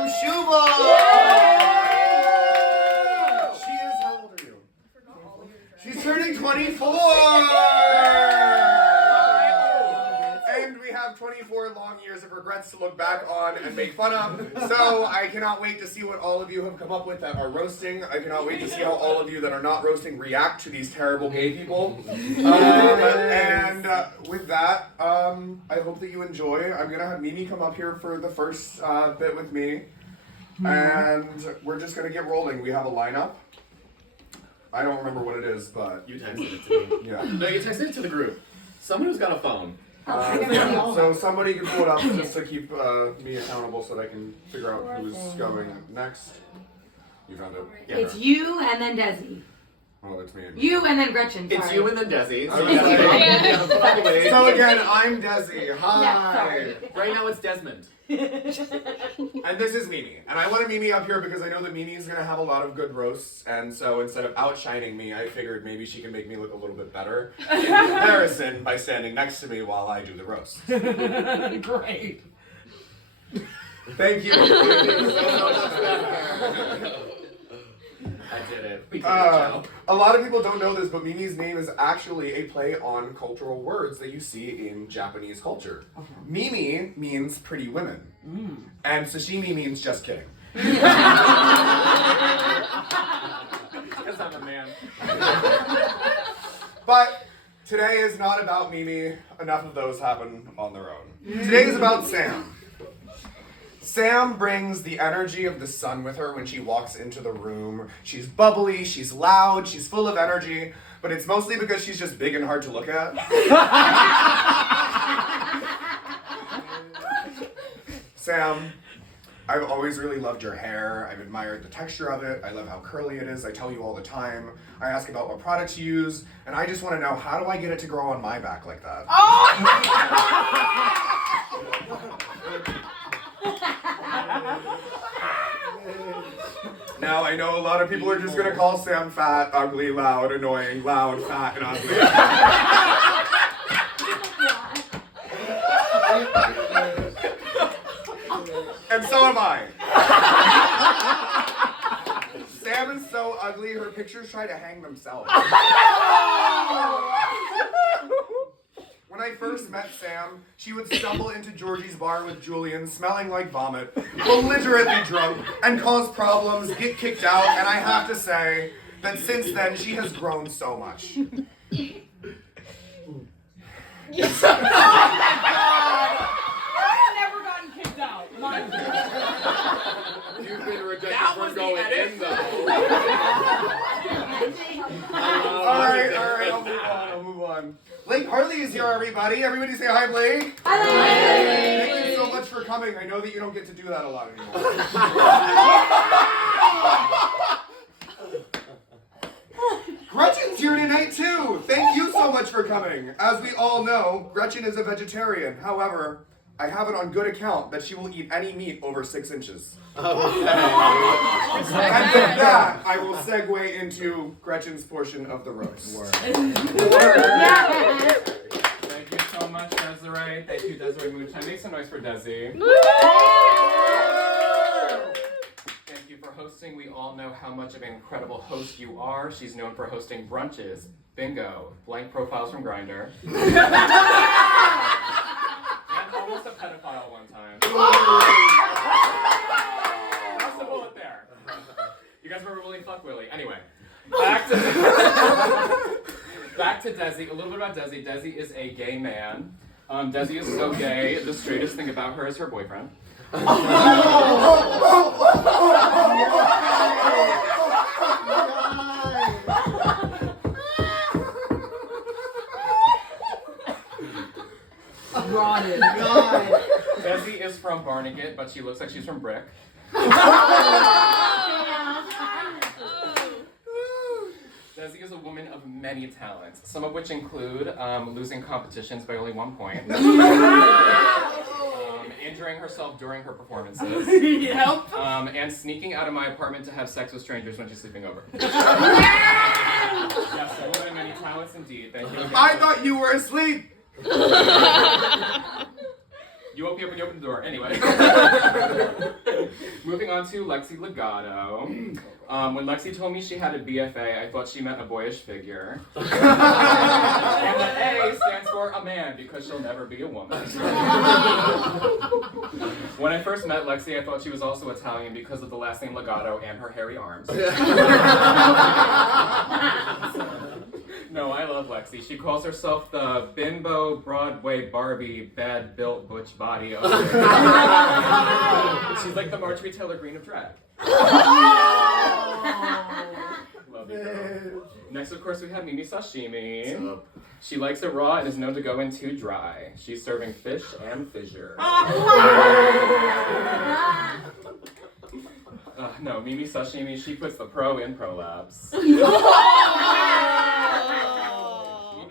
welcome Shuba! She is, how old are you? She's turning 24! And we have 24 long years of regrets to look back on and make fun of. So I cannot wait to see what all of you have come up with that are roasting. I cannot wait to see how all of you that are not roasting react to these terrible gay people. And with that, I hope that you enjoy. I'm going to have Mimi come up here for the first bit with me. And we're just going to get rolling. We have a lineup. I don't remember what it is, but... You texted it to me. Yeah. No, you texted it to the group. Someone who's got a phone. So somebody can pull it up just to keep me accountable so that I can figure out who's going next. You found it? Yeah. It's you and then Desi. Oh, it's me. You and then Gretchen. Sorry. It's you and then Desi. So again, I'm Desi. Hi. Yeah, right now it's Desmond. And this is Mimi. And I wanted Mimi up here because I know that Mimi is going to have a lot of good roasts. And so instead of outshining me, I figured maybe she can make me look a little bit better in comparison by standing next to me while I do the roast. Great. Thank you. I did it. We did it, Joe. A lot of people don't know this, but Mimi's name is actually a play on cultural words that you see in Japanese culture. Mimi means pretty women. And sashimi means just kidding. Because I'm a man. But today is not about Mimi. Enough of those happen on their own. Today is about Sam. Sam brings the energy of the sun with her when she walks into the room. She's bubbly, she's loud, she's full of energy, but it's mostly because she's just big and hard to look at. Sam, I've always really loved your hair. I've admired the texture of it. I love how curly it is. I tell you all the time. I ask about what products you use, and I just want to know, how do I get it to grow on my back like that? Now, I know a lot of people are just going to call Sam fat, ugly, loud, annoying, loud, fat, and ugly. And so am I. Sam is so ugly, her pictures try to hang themselves. When I first met Sam, she would stumble into Georgie's bar with Julian, smelling like vomit, belligerently drunk, and cause problems, get kicked out, and I have to say that since then, she has grown so much. Yes. Oh my God! I've never gotten kicked out. You've been rejected from going in, though. Alright, I'll move on. Blake Hartley is here, everybody. Everybody say hi, Blake. Hi. Thank you so much for coming. I know that you don't get to do that a lot anymore. Gretchen's here tonight, too. Thank you so much for coming. As we all know, Gretchen is a vegetarian. However, I have it on good account that she will eat any meat over 6 inches. And with that, I will segue into Gretchen's portion of the roast. Thank you so much, Desiree. Thank you, Desiree Moonshine. Make some noise for Desi. Thank you for hosting. We all know how much of an incredible host you are. She's known for hosting brunches, bingo, blank profiles from Grindr, and almost a pedophile one time. That's the bullet there. You guys were really fuck Willy. Anyway, back to Desi. A little bit about Desi. Desi is a gay man. Desi is so gay. The straightest thing about her is her boyfriend. Desi is from Barnegat, but she looks like she's from Brick. Desi is a woman of many talents, some of which include losing competitions by only 1 point, injuring herself during her performances, and sneaking out of my apartment to have sex with strangers when she's sleeping over. Yes, a woman of many talents indeed. Thank you again. I thought you were asleep. You woke me up when you opened the door. Anyway. Moving on to Lexi Legato. When Lexi told me she had a BFA, I thought she meant a boyish figure. And that A stands for a man because she'll never be a woman. When I first met Lexi, I thought she was also Italian because of the last name Legato and her hairy arms. No, I love Lexi. She calls herself the bimbo Broadway Barbie bad built butch body of She's like the Marjorie Taylor Greene of drag. Love you, girl. Next, of course, we have Mimi Sashimi. What's up? She likes it raw and is known to go in too dry. She's serving fish and fissure. No, Mimi Sashimi, she puts the pro in prolapse. Mimi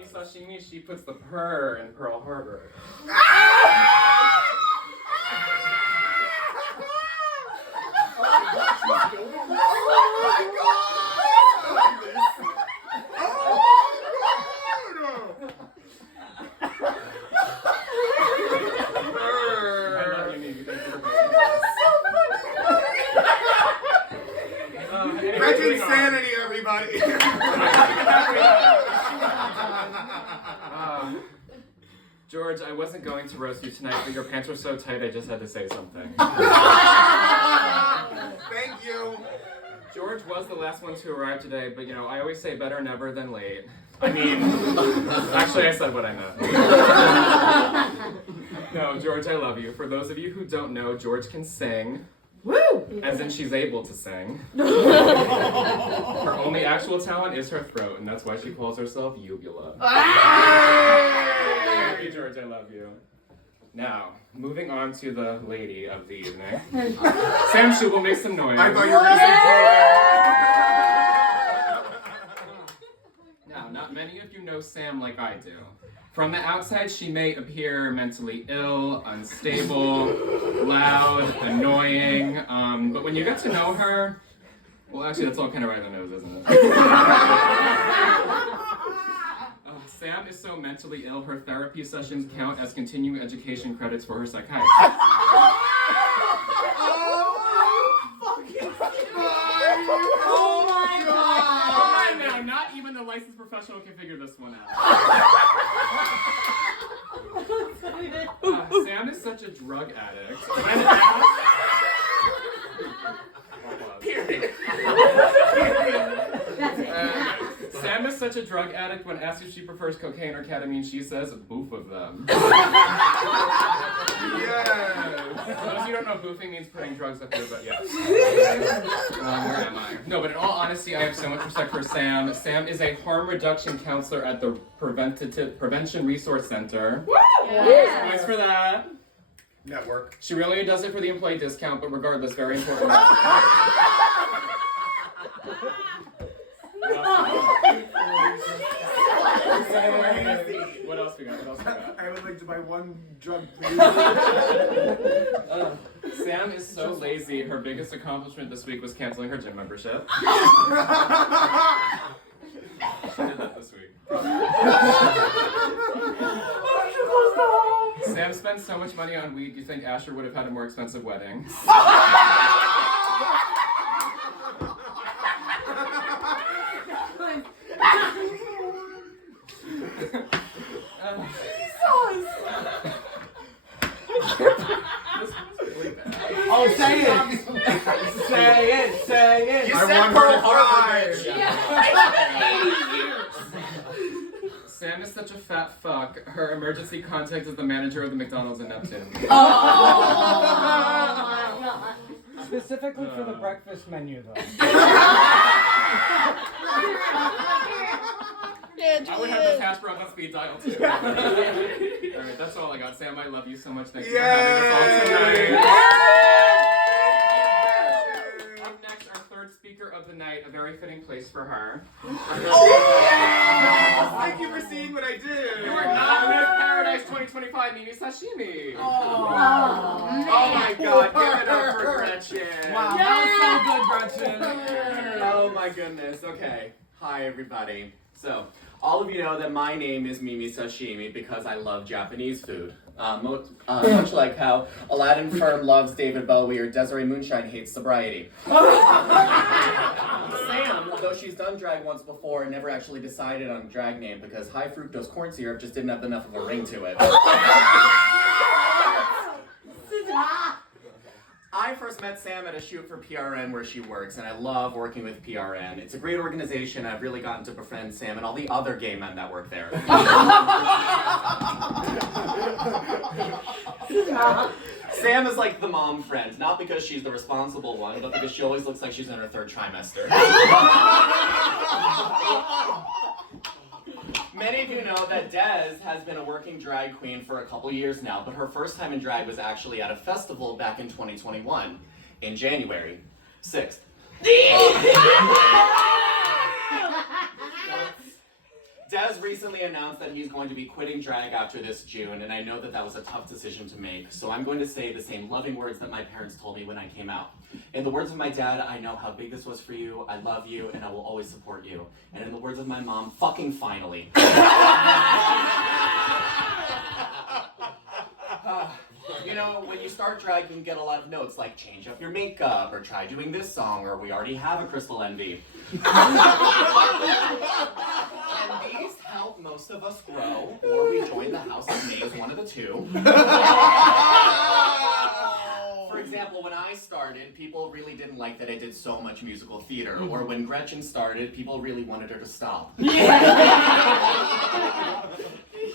Sashimi, she puts the purr in Pearl Harbor. That's insanity, everybody. George, I wasn't going to roast you tonight, but your pants were so tight I just had to say something. Thank you. George was the last one to arrive today, but you know, I always say better never than late. I mean, actually I said what I meant. No, George, I love you. For those of you who don't know, George can sing. Woo! As in she's able to sing. Her only actual talent is her throat, and that's why she calls herself Uvula. Thank you, George, I love you. Now, moving on to the lady of the evening. Sam Schubel, make some noise. I thought you were going to say Now, not many of you know Sam like I do. From the outside, she may appear mentally ill, unstable, loud, annoying, but when you get to know her, well, actually, that's all kind of right on the nose, isn't it? Sam is so mentally ill, her therapy sessions count as continuing education credits for her psychiatrist. Oh my god! Come on now, not even a licensed professional can figure this one out. Sam is such a drug addict. Sam is such a drug addict. When asked if she prefers cocaine or ketamine, she says both of them. Yes. For those of you who don't know, boofing means putting drugs up here, but yeah. Where am I? No, but in all honesty, I have so much respect for Sam. Sam is a harm reduction counselor at the Prevention Resource Center. Woo! Yeah. Thanks for that. Network. She really does it for the employee discount, but regardless, very important. What else we got? I would like to buy one drug, please. Sam is so lazy, her biggest accomplishment this week was canceling her gym membership. She did that this week. Sam spends so much money on weed, you think Asher would have had a more expensive wedding. Oh, say it! Say it! Say it! You said Pearl Harbor. Sam is such a fat fuck. Her emergency contact is the manager of the McDonald's in Neptune. Specifically for the breakfast menu, though. I would have this hash brown on speed dial too. Alright, that's all I got. Sam, I love you so much. Thank you for having us all tonight. Up next, our third speaker of the night, a very fitting place for her. Thank you for seeing what I did. You are not Miss Paradise 2025, Mimi Sashimi. Oh my god, give it up for Gretchen. Wow, that was so good, Gretchen. Oh my goodness. Okay. Hi, everybody. So, all of you know that my name is Mimi Sashimi because I love Japanese food. Much like how Aladdin Firm loves David Bowie or Desiree Moonshine hates sobriety. Sam, though she's done drag once before, never actually decided on a drag name because high fructose corn syrup just didn't have enough of a ring to it. I first met Sam at a shoot for PRN where she works, and I love working with PRN. It's a great organization. I've really gotten to befriend Sam and all the other gay men that work there. Sam is like the mom friend, not because she's the responsible one, but because she always looks like she's in her third trimester. Many of you know that Des has been a working drag queen for a couple years now, but her first time in drag was actually at a festival back in 2021, in January 6th. Des recently announced that he's going to be quitting drag after this June, and I know that that was a tough decision to make, so I'm going to say the same loving words that my parents told me when I came out. In the words of my dad, I know how big this was for you, I love you, and I will always support you. And in the words of my mom, fucking finally. You know, when you start drag, you can get a lot of notes like change up your makeup, or try doing this song, or we already have a Crystal Envy. And these help most of us grow, or we join the House of Maze, one of the two. For example, when I started, people really didn't like that I did so much musical theater, or when Gretchen started, people really wanted her to stop.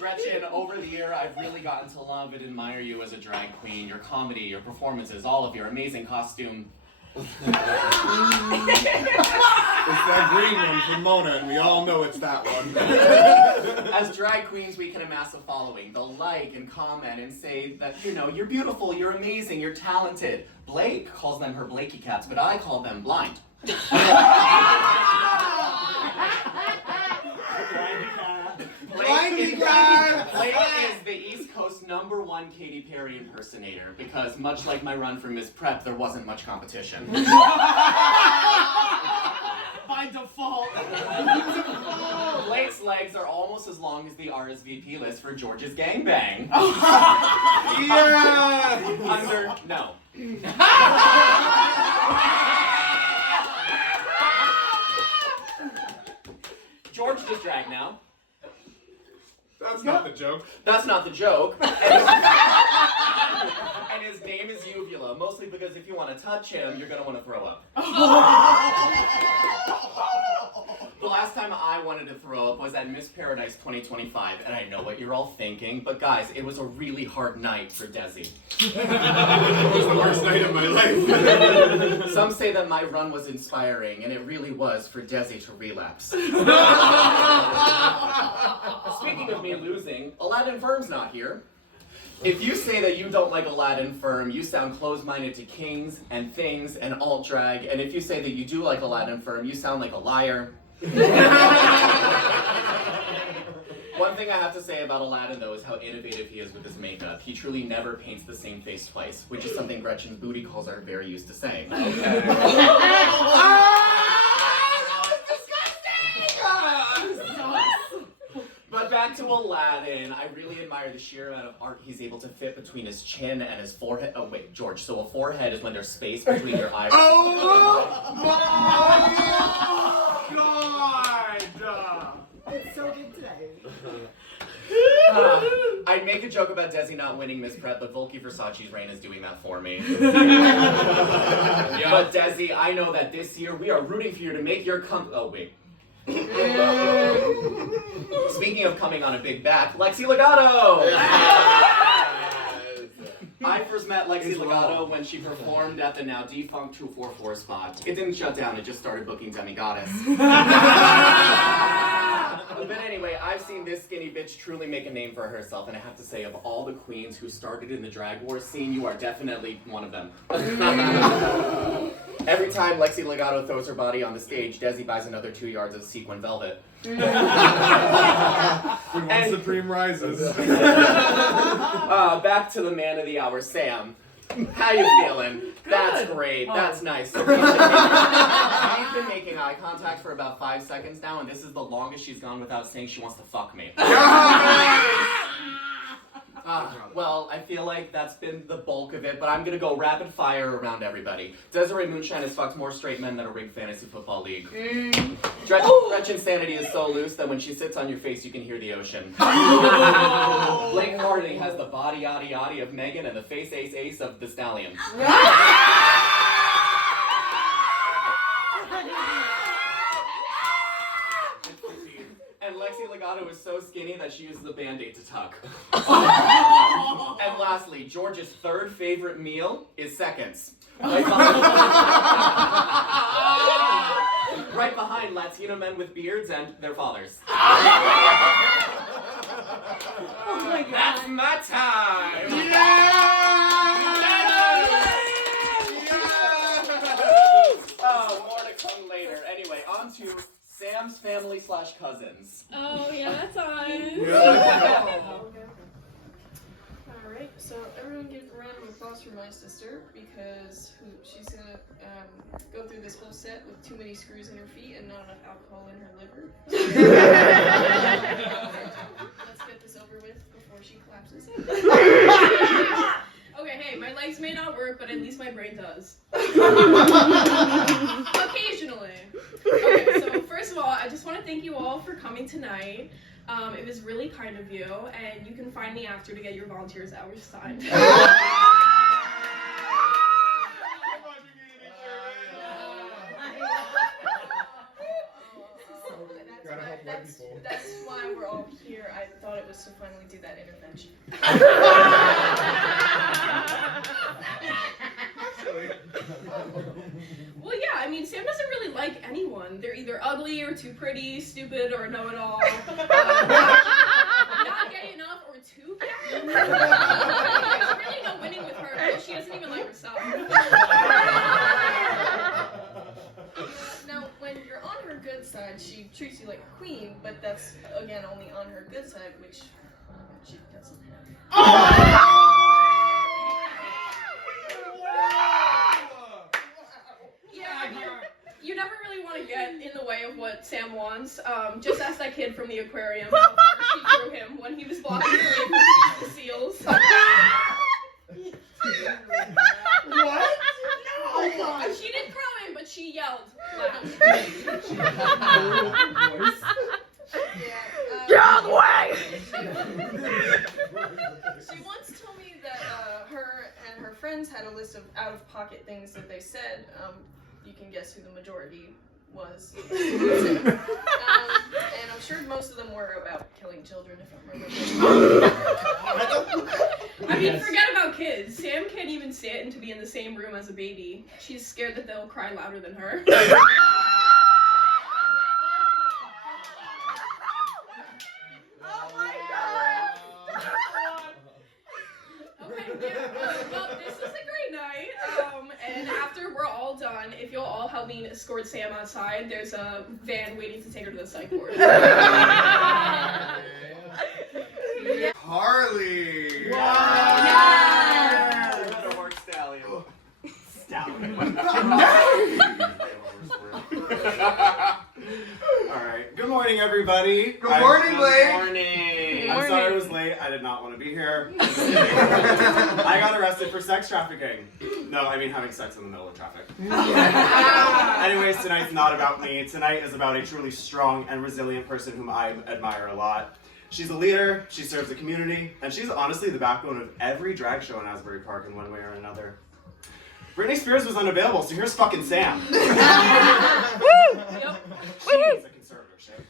Gretchen, over the year, I've really gotten to love and admire you as a drag queen, your comedy, your performances, all of your amazing costume. It's that green one from Mona, and we all know it's that one. As drag queens, we can amass a following. They'll like and comment and say that, you know, you're beautiful, you're amazing, you're talented. Blake calls them her Blakey cats, but I call them blind. Blake is the East Coast #1 Katy Perry impersonator because, much like my run for Miss Prep, there wasn't much competition. By default. Blake's legs are almost as long as the RSVP list for George's Gangbang. Yeah! No. George just drag now. That's not the joke. That's not the joke. And his name is Uvula, mostly because if you want to touch him, you're going to want to throw up. The last time I wanted to throw up was at Miss Paradise 2025, and I know what you're all thinking, but guys, it was a really hard night for Desi. It was the worst night of my life. Some say that my run was inspiring, and it really was for Desi to relapse. Speaking of me losing, Aladdin Firm's not here. If you say that you don't like Aladdin Firm, you sound closed-minded to kings and things and alt drag, and if you say that you do like Aladdin Firm, you sound like a liar. One thing I have to say about Aladdin, though, is how innovative he is with his makeup. He truly never paints the same face twice, which is something Gretchen's booty calls are very used to saying. Okay. But back to Aladdin, I really admire the sheer amount of art he's able to fit between his chin and his forehead. Oh wait, George, so a forehead is when there's space between your eyebrows. Oh my God! It's so good today. I'd make a joke about Desi not winning Miss Prep, but Volky Versace's reign is doing that for me. But Desi, I know that this year we are rooting for you to make your oh wait. Speaking of coming on a big back, Lexi Legato! I first met Lexi Legato when she performed at the now defunct 244 spot. It didn't shut down, it just started booking Demi-Goddess. But anyway, I've seen this skinny bitch truly make a name for herself, and I have to say, of all the queens who started in the drag wars scene, you are definitely one of them. Every time Lexi Legato throws her body on the stage, Desi buys another 2 yards of sequin velvet. And Supreme rises. Back to the man of the hour, Sam. How you feeling? Good. That's great. That's nice. We've been making eye contact for about 5 seconds now, and this is the longest she's gone without saying she wants to fuck me. Well, I feel like that's been the bulk of it, but I'm gonna go rapid fire around everybody. Desiree Moonshine has fucked more straight men than a rigged fantasy football league. Gretchen's sanity is so loose that when she sits on your face, you can hear the ocean. Blake Hardy has the body yaddy yaddy of Megan and the face ace ace of the stallion. And Lexi Legato is so skinny that she uses a Band-Aid to tuck. And lastly, George's third favorite meal is seconds. Right behind Latino men with beards and their fathers. Oh my god. That's my time! Oh, more to come later. Anyway, on to Sam's family / cousins. Oh, yeah, that's on. Alright, so everyone give a round of applause for my sister because she's gonna go through this whole set with too many screws in her feet and not enough alcohol in her liver. Let's get this over with before she collapses. Okay, hey, my legs may not work, but at least my brain does. Occasionally. Okay, so first of all, I just want to thank you all for coming tonight. It was really kind of you, and you can find me after to get your volunteers hours signed. That's why we're all here. I thought it was to finally do that intervention. Well, yeah, I mean, Sam doesn't really like anyone. They're either ugly or too pretty, stupid or know-it-all. Not gay enough or too gay. There's really no winning with her because she doesn't even like herself. Now, when you're on her good side, she treats you like a queen, but that's, again, only on her good side, which she doesn't have. Yeah, you never really want to get in the way of what Sam wants. Just ask that kid from the aquarium how far she threw him when he was blocking her way from the seals. What? No! She didn't throw him, but she yelled loud. Get out of the way! She once told me that her and her friends had a list of out-of-pocket things that they said. You can guess who the majority was. And I'm sure most of them were about killing children, if I remember. I mean, forget about kids. Sam can't even stand to be in the same room as a baby. She's scared that they'll cry louder than her. Well, this was a great night, and after we're all done, if you'll all help me escort Sam outside, there's a van waiting to take her to the psych ward. Harley! Yeah! You're gonna work Stallion. Stallion. Alright, good morning everybody. Good morning, Blake! Good morning. I'm sorry I was late, I did not want to be here. I got arrested for sex trafficking. No, I mean having sex in the middle of traffic. Anyways, tonight's not about me. Tonight is about a truly strong and resilient person whom I admire a lot. She's a leader, she serves the community, and she's honestly the backbone of every drag show in Asbury Park in one way or another. Britney Spears was unavailable, so here's fucking Sam. Woo! She's a conservatorship.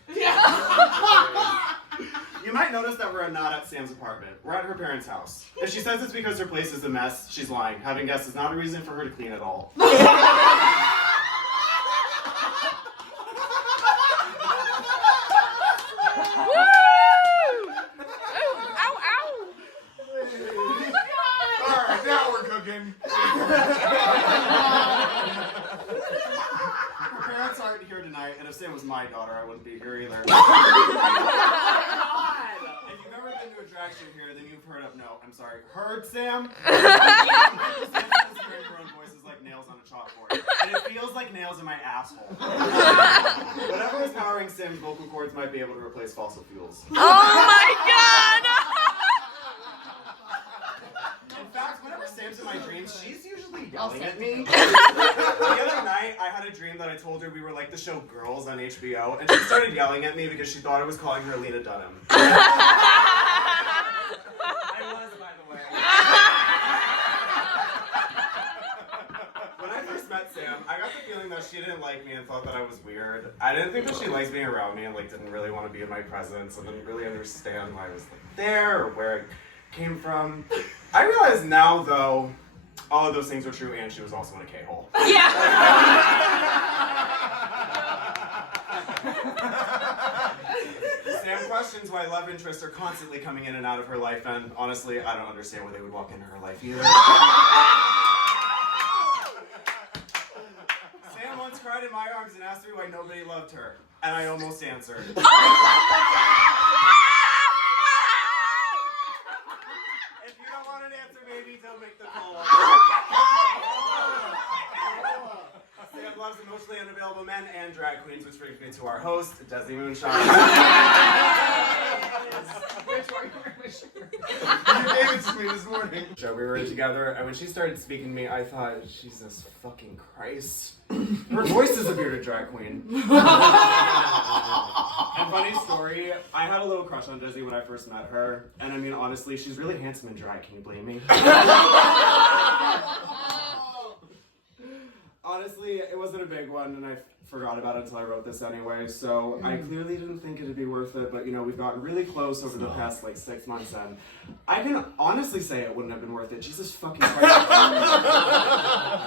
You might notice that we're not at Sam's apartment. We're at her parents' house. If she says it's because her place is a mess, she's lying. Having guests is not a reason for her to clean at all. Alright, now we're cooking. Her parents aren't here tonight, and if Sam was my daughter, I wouldn't be here either. If you've ever been to a drag show here, then you've heard of, heard Sam? Hearing her own voice is like nails on a chalkboard. And it feels like nails in my asshole. Whatever is powering Sam's vocal cords might be able to replace fossil fuels. Oh my god! yelling at me. The other night, I had a dream that I told her we were like the show Girls on HBO, and she started yelling at me because she thought I was calling her Lena Dunham. I was, by the way. When I first met Sam, I got the feeling that she didn't like me and thought that I was weird. I didn't think that she liked being around me and like didn't really want to be in my presence and didn't really understand why I was like there or where I came from. I realize now, though, all of those things were true, and she was also in a K-hole. Yeah. Sam questions why love interests are constantly coming in and out of her life, and honestly, I don't understand why they would walk into her life either. Sam once cried in my arms and asked me why nobody loved her, and I almost answered. If you don't want an answer, maybe don't make the call. Sam loves emotionally unavailable men and drag queens, which brings me to our host, Desi Moonshine. You gave it to me this morning. So we were together, and when she started speaking to me, I thought, Jesus fucking Christ. Her voice is a bearded drag queen. And funny story, I had a little crush on Desi when I first met her, and I mean, honestly, she's really handsome in drag, can you blame me? Honestly, it wasn't a big one, and I forgot about it until I wrote this anyway, so I clearly didn't think it'd be worth it, but you know, we've gotten really close over the past like 6 months, and I can honestly say it wouldn't have been worth it. Jesus fucking Christ.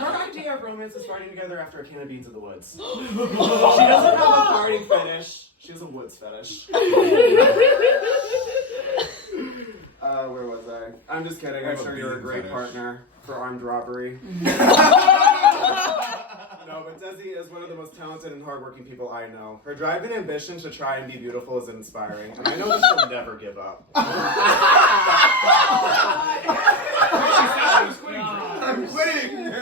Her idea of romance is riding together after a can of beans in the woods. She doesn't have a party fetish, she has a woods fetish. Where was I? I'm just kidding, I'm sure you're a great partner for armed robbery. No, but Desi is one of the most talented and hardworking people I know. Her drive and ambition to try and be beautiful is inspiring, and I know that she'll never give up. I'm quitting!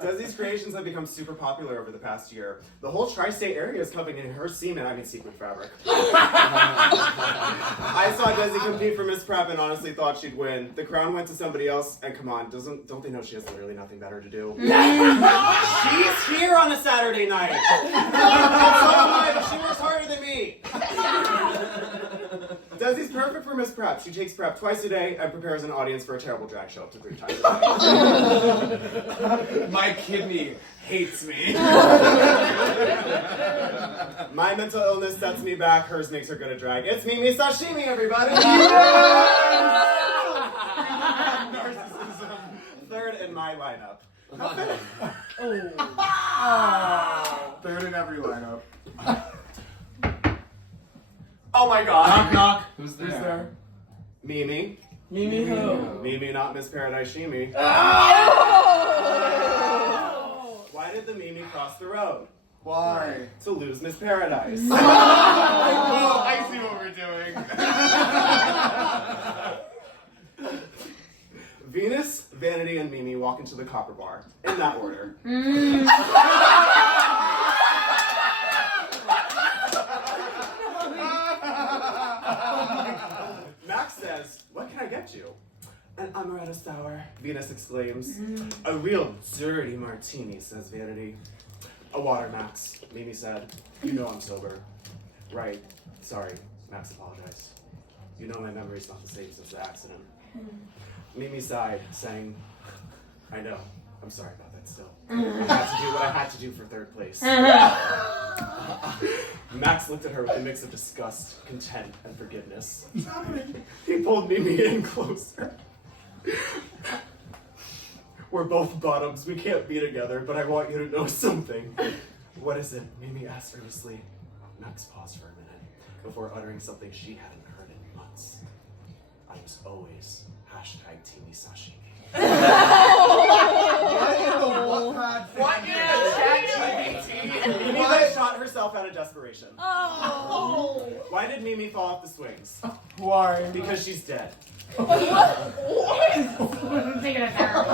Desi's creations have become super popular over the past year. The whole tri-state area is covered in her sequin fabric. I saw Desi compete for Miss Prep and honestly thought she'd win. The crown went to somebody else, and come on, don't they know she has literally nothing better to do? She's here on a Saturday night! And so am I, but she works harder than me! Desi's perfect for Miss Prep. She takes prep twice a day and prepares an audience for a terrible drag show up to 3 times a day. My kidney hates me. My mental illness sets me back, hers makes her good at drag. It's Mimi Sashimi, everybody! Narcissism. Third in my lineup. How fitting. Third in every lineup. Oh my god. Knock knock. Who's Who's there? Mimi. Mimi who? Mimi, not Miss Paradise Shimi. Why did the Mimi cross the road? Why? To lose Miss Paradise. Oh, I see what we're doing. Venus, Vanity, and Mimi walk into the Copper Bar. In that order. Max says, "What can I get you?" An amaretto sour, Venus exclaims. A real dirty martini, says Vanity. A water, Max, Mimi said. You know I'm sober. Right. Sorry, Max apologized. You know my memory's not the same since the accident. Mimi sighed, saying, I know. I'm sorry about that still. I had to do what I had to do for third place. Max looked at her with a mix of disgust, content, and forgiveness. He pulled Mimi in closer. We're both bottoms. We can't be together, but I want you to know something. What is it? Mimi asked earnestly. Max paused for a minute before uttering something she hadn't heard in months. I was always #TeamySashimi. What in the chat GPT? Mimi shot herself out of desperation. Oh. Why did Mimi fall off the swings? Why? Because she's dead. Taking a turn.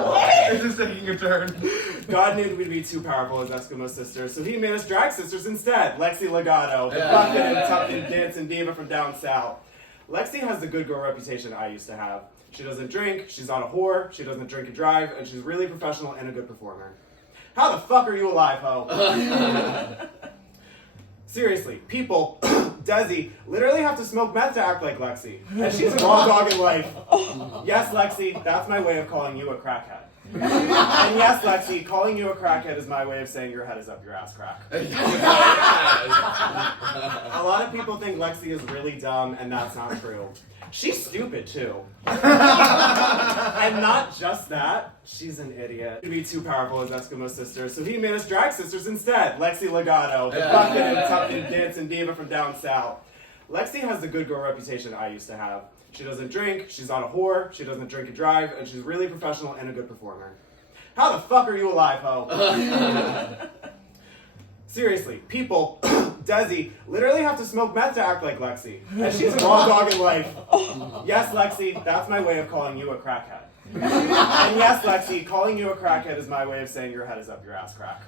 It's just taking a turn. God knew we'd be too powerful as Eskimo sisters, so he made us drag sisters instead. Lexi Legato, the bucket and tucked in dancing diva from down south. Lexi has the good girl reputation I used to have. She doesn't drink, she's not a whore, she doesn't drink and drive, and she's really professional and a good performer. How the fuck are you alive, ho? Seriously, people, Desi, literally have to smoke meth to act like Lexi. And she's a raw dog in life. Yes, Lexi, that's my way of calling you a crackhead. And yes, Lexi, calling you a crackhead is my way of saying your head is up your ass crack. A lot of people think Lexi is really dumb, and that's not true. She's stupid, too. And not just that, she's an idiot. To be too powerful as Eskimo sisters, so he made us drag sisters instead. Lexi Legato, the bucket and tucking dancing diva from down south. Lexi has the good girl reputation I used to have. She doesn't drink, she's not a whore, she doesn't drink and drive, and she's really professional and a good performer. How the fuck are you alive, ho? Seriously, people, Desi, literally have to smoke meth to act like Lexi. And she's a raw dog in life. Yes, Lexi, that's my way of calling you a crackhead. And yes, Lexi, calling you a crackhead is my way of saying your head is up your ass crack.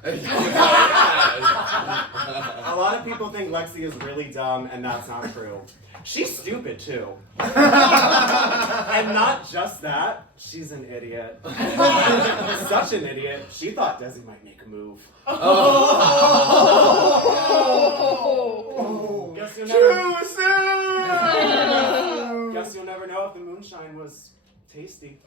A lot of people think Lexi is really dumb, and that's not true. She's stupid, too. And not just that, she's an idiot. Such an idiot, she thought Desi might make a move. Guess you'll never... Too soon! Guess you'll never know if the moonshine was tasty.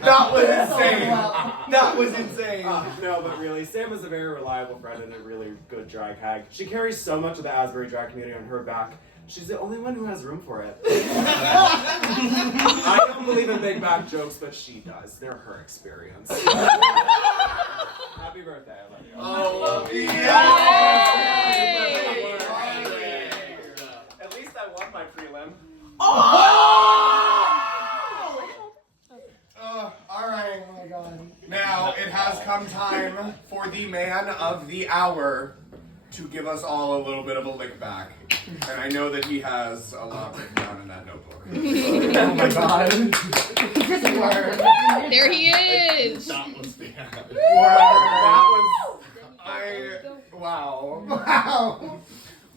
That was insane. That was insane. No, but really, Sam is a very reliable friend and a really good drag hag. She carries so much of the Asbury drag community on her back. She's the only one who has room for it. I don't believe in big back jokes, but she does. They're her experience. Happy birthday, I love you. Oh, Yay! At least I won my prelim. All right. Oh my God. Now it has come time for the man of the hour to give us all a little bit of a lick back. And I know that he has a lot written down in that notebook. Oh my God. There he is. That was the end. That was... Wow. Wow.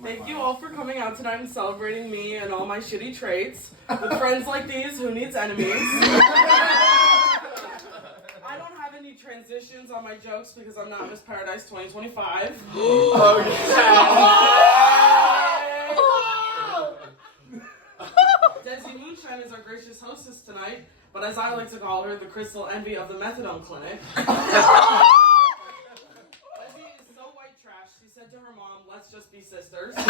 Thank you all for coming out tonight and celebrating me and all my shitty traits. With friends like these, who needs enemies? I don't have any transitions on my jokes because I'm not Miss Paradise 2025. Desi Moonshine is our gracious hostess tonight, but as I like to call her, the crystal envy of the methadone clinic. Desi is so white trash, she said to her mom, "Let's just be sisters." Desi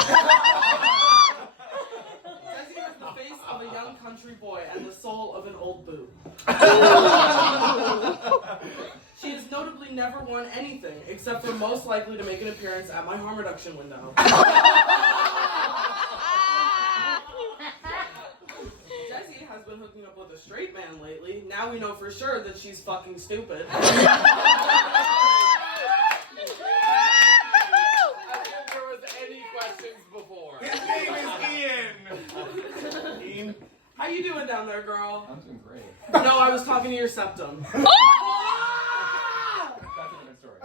has the face of a young country boy and the soul of an old boo. She has notably never won anything, except for most likely to make an appearance at my harm reduction window. Desi has been hooking up with a straight man lately. Now we know for sure that she's fucking stupid. His name is Ian. Ian? How you doing down there, girl? I'm doing great. No, I was talking to your septum. That's a different story.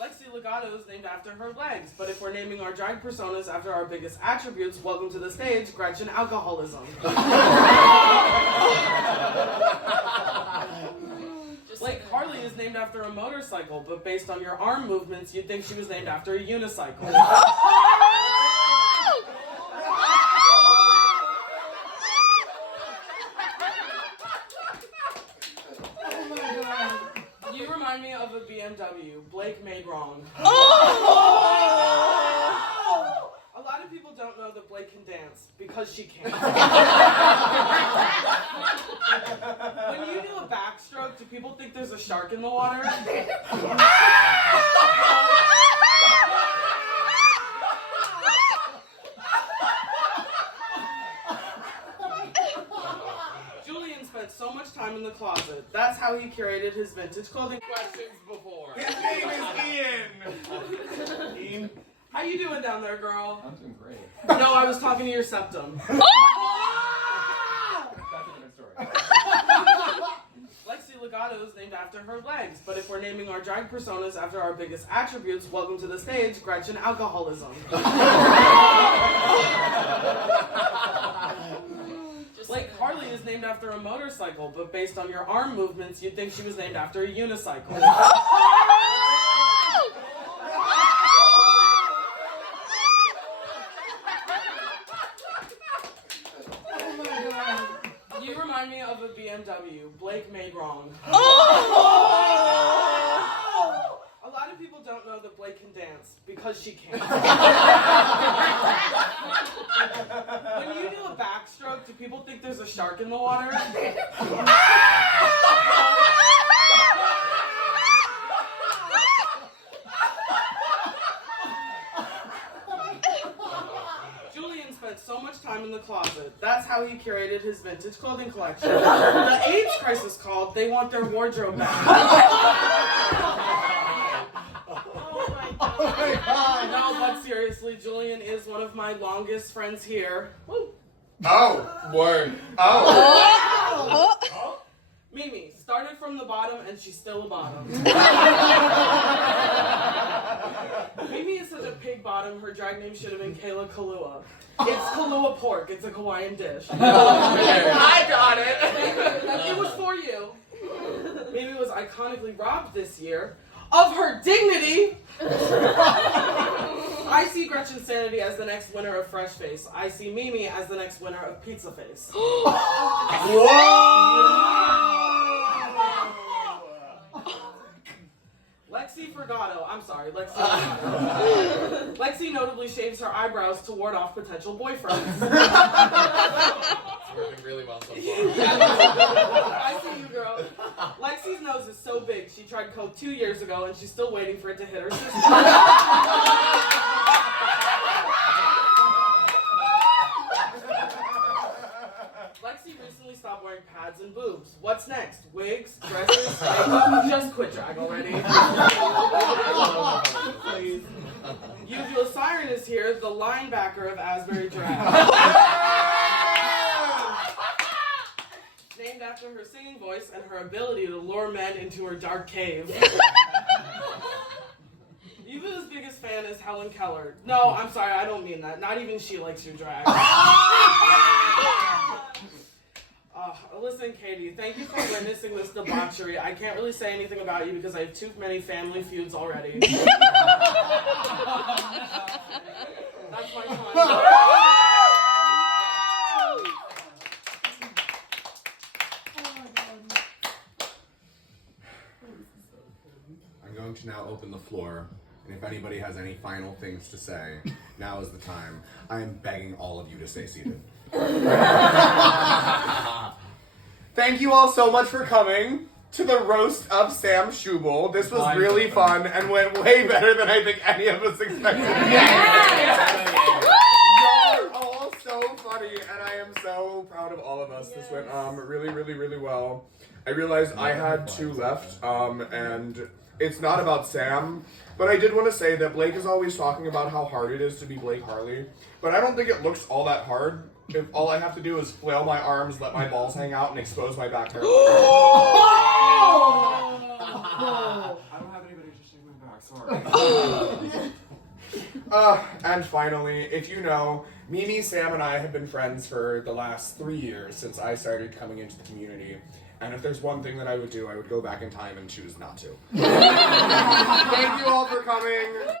Lexi Legato is named after her legs, but if we're naming our drag personas after our biggest attributes, welcome to the stage, Gretchen Alcoholism. Like Harley is named after a motorcycle, but based on your arm movements, you'd think she was named after a unicycle. You remind me of a BMW. Blake made wrong. A lot of people don't know that Blake can dance because she can. When you do a backstroke, do people think there's a shark in the water? Julian spent so much time in the closet. That's how he curated his vintage clothing. His name is Ian. Ian? How you doing down there, girl? I'm doing great. No, I was talking to your septum. That's a different story. Lexi Legato is named after her legs, but if we're naming our drag personas after our biggest attributes, welcome to the stage, Gretchen Alcoholism. Blake Harley is named after a motorcycle, but based on your arm movements, you'd think she was named after a unicycle. You remind me of a BMW. Blake made wrong. A lot of people don't know that Blake can dance because she can't. When you do a backstroke, do people think there's a shark in the water? Julian spent so much time in the closet. That's how he curated his vintage clothing collection. The AIDS crisis called. They want their wardrobe back. Oh my god! No, but seriously, Julian is one of my longest friends here. Woo. Oh! Word. Oh! Mimi started from the bottom and she's still a bottom. Mimi is such a pig bottom, her drag name should have been Kayla Kalua. It's Kalua pork, it's a Hawaiian dish. I got it! It was for you. Mimi was iconically robbed this year of her dignity. I see Gretchen Sanity as the next winner of Fresh Face. I see Mimi as the next winner of Pizza Face. Lexi Fergato. I'm sorry, Lexi. Lexi notably shaves her eyebrows to ward off potential boyfriends. It's working really well so far. I see you, girl. Lexi's nose is so big, she tried coke 2 years ago and she's still waiting for it to hit her sister. Lexi recently stopped wearing pads and boobs. What's next? Wigs? Dresses? Makeup? Just quit drag already. Please. Uvula Siren is here, the linebacker of Asbury Drag. Named after her singing voice and her ability to lure men into her dark cave. Eva's biggest fan is Helen Keller. No, I'm sorry, I don't mean that. Not even she likes your drag. Listen, Katie, thank you for witnessing this debauchery. I can't really say anything about you because I have too many family feuds already. That's my time. I'm going to now open the floor, and if anybody has any final things to say, now is the time. I am begging all of you to stay seated. Thank you all so much for coming to the roast of Sam Schubel. This was really fun and went way better than I think any of us expected. You're all so funny, and I am so proud of all of us. This went really, really, really well. I realized I had 2 left, and it's not about Sam, but I did want to say that Blake is always talking about how hard it is to be Blake Harley, but I don't think it looks all that hard if all I have to do is flail my arms, let my balls hang out, and expose my back hair. I don't have anybody to shave my back, sorry. And finally, if you know, Mimi, Sam, and I have been friends for the last 3 years since I started coming into the community. And if there's one thing that I would do, I would go back in time and choose not to. Thank you all for coming.